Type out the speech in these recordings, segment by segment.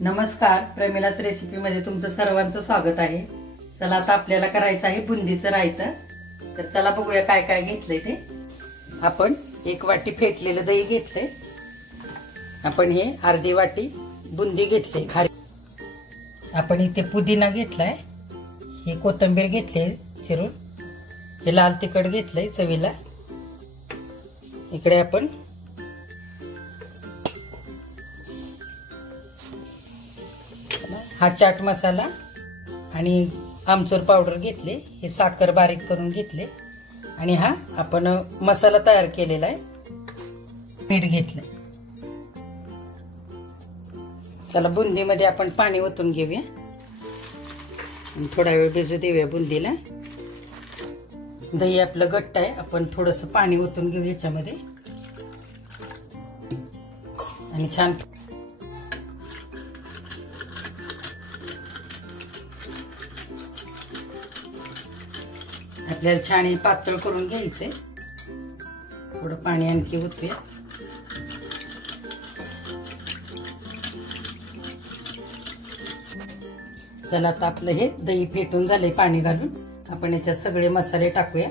नमस्कार, प्रेमिलास रेसिपी मध्ये तुमचं सर्वांचं स्वागत आहे। चला आता आपल्याला करायचं आहे बुंदीचं रायतं। तर चला बघूया काय काय घेतलंय ते। आपण 1 वाटी फेटलेलं दही घेतलंय। आपण हे अर्धी वाटी बुंदी घेतली खारी। आपण इथे पुदिना घेतलाय, हे कोथिंबीर घेतली चिरून, हे लाल तिखट घेतलंय चवीला। इकडे आपण हा चाट मसाला आणि आमचूर पावडर घेतले, हे साखर बारीक करून घेतले आणि हा आपण मसाला तयार केलेला आहे, मीठ घेतले। चला बुंदीमध्ये आपण पाणी ओतून घेऊया आणि थोडा वेळ भिजू देऊया बुंदीला। दही आपलं घट्ट आहे, आपण थोडंसं पाणी ओतून घेऊ याच्यामध्ये आणि छान आपल्याला छान पातळ करून घ्यायचंय। थोडं पाणी आणखी ओतूया। चला आता आपलं हे दही फेटून झालंय पाणी घालून, आपण याच्यात सगळे मसाले टाकूया।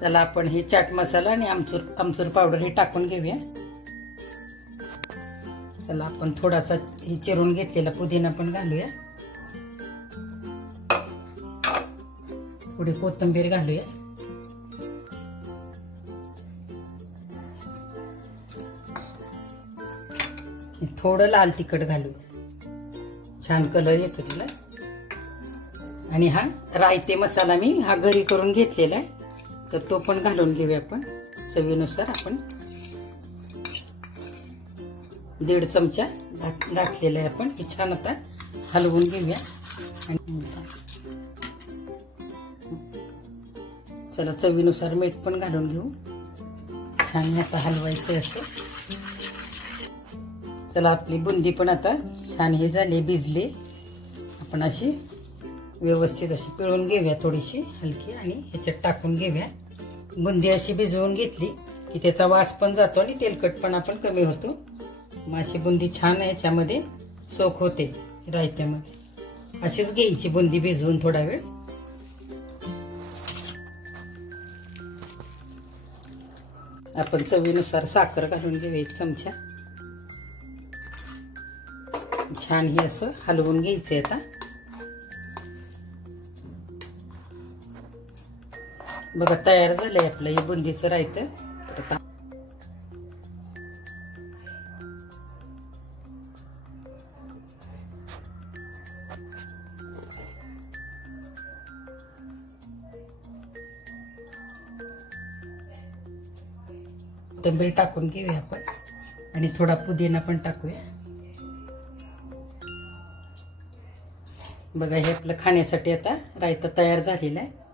चला आपण हे चाट मसाला आणि आमचूर पावडर हे टाकून घेऊया। चला आपण थोडासा हे चिरून घेतलेला पुदिना पण घालूया, थोडी कोथिंबीर घालूया, थोडं लाल तिखट घालूया, छान कलर येतो तिला। आणि हा रायते मसाला मी हा घरी करून घेतलेला आहे, तर तो पण घालून घेऊया आपण चवीनुसार। आपण 1.5 चमचा घातलेला आहे आपण, हे छान आता हलवून घेऊया। चला चवीनुसार मीठ पण घालून घेऊ, छान आता हलवायचं असं। चला आपली बुंदी पण आता छान हे झाली, भिजली। आपण अशी व्यवस्थित अशी पिळून घेऊया, थोडीशी हलकी, आणि ह्याच्यात टाकून घेऊया। बुंदी अशी भिजवून घेतली की त्याचा वास पण जातो आणि तेलकटपणा पण कमी होतो। अशी बुंदी छान याच्यामध्ये सोक होते रायत्यामध्ये। अशीच घ्यायची बुंदी भिजवून थोडा वेळ। आपण चवीनुसार साखर घालून घेऊया 1 चमचा। छान हे असं हलवून घ्यायचंय आता। बघा तयार झालंय आपलं हे बुंदीचं रायतं। कोथिंबीर टाकून घेऊया आपण आणि थोडा पुदिना पण टाकूया। बघा हे आपलं खाण्यासाठी आता रायता तयार झालेला आहे।